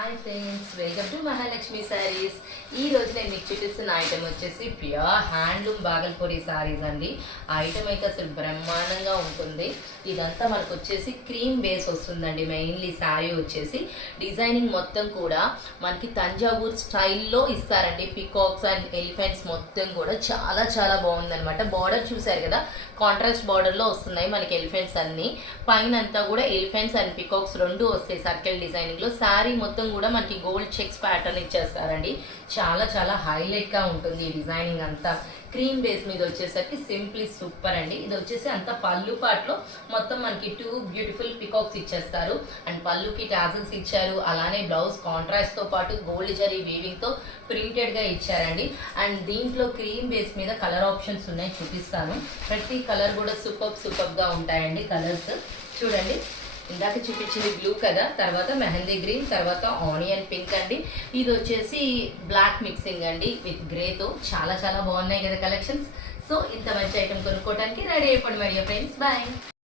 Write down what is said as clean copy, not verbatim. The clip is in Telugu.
Hi friends, welcome to Mahalakshmi saris. ఈ రోజు నేను మీకు చూపిస్తున్న ఐటమ్ వచ్చేసి ప్యూర్ హ్యాండ్లూమ్ బాగల్పూరి శారీస్ అండి. ఆ ఐటమ్ అయితే అసలు బ్రహ్మాండంగా ఉంటుంది. ఇదంతా మనకు వచ్చేసి క్రీమ్ బేస్ వస్తుందండి. మెయిన్లీ శారీ వచ్చేసి డిజైనింగ్ మొత్తం కూడా మనకి తంజావూర్ స్టైల్లో ఇస్తారండి. పికాక్స్ అండ్ ఎలిఫెంట్స్ మొత్తం కూడా చాలా చాలా బాగుందనమాట. బార్డర్ చూసారు కదా, కాంట్రాస్ట్ బార్డర్లో వస్తున్నాయి మనకి ఎలిఫెంట్స్ అన్ని. పైన అంతా కూడా ఎలిఫెంట్స్ అండ్ పికాక్స్ రెండు వస్తాయి సర్కిల్ డిజైనింగ్లో. శారీ మొత్తం కూడా మనకి గోల్డ్ చెక్స్ ప్యాటర్న్ ఇచ్చేస్తారండి. చాలా చాలా హైలైట్ గా ఉంటుంది ఈ డిజైనింగ్ అంతా. క్రీమ్ బేస్ మీద వచ్చేసరికి సింప్లీ సూపర్ అండి. ఇది వచ్చేసి అంత పళ్ళు పాటలో మొత్తం మనకి 2 బ్యూటిఫుల్ పికాక్స్ ఇచ్చేస్తారు. అండ్ పళ్ళుకి టాజిల్స్ ఇచ్చారు. అలానే బ్లౌజ్ కాంట్రాస్ట్ తో పాటు గోల్డ్ జరీ వీవింగ్ తో ప్రింటెడ్ గా ఇచ్చారండి. అండ్ దీంట్లో క్రీమ్ బేస్ మీద కలర్ ఆప్షన్స్ ఉన్నాయి, చూపిస్తాను. ప్రతి కలర్ కూడా సూపర్ గా ఉంటాయండి. కలర్స్ చూడండి, ఇందాక చూపించింది బ్లూ కదా, తర్వాత మెహందీ గ్రీన్, తర్వాత ఆనియన్ పింక్ అండి. ఇది వచ్చేసి బ్లాక్ మిక్సింగ్ అండి విత్ గ్రేతో. చాలా చాలా బాగున్నాయి కదా కలెక్షన్స్. సో ఇంత మంచి ఐటమ్ కొనుక్కోవడానికి రెడీ అయిపోండి మరి ఫ్రెండ్స్. బాయ్.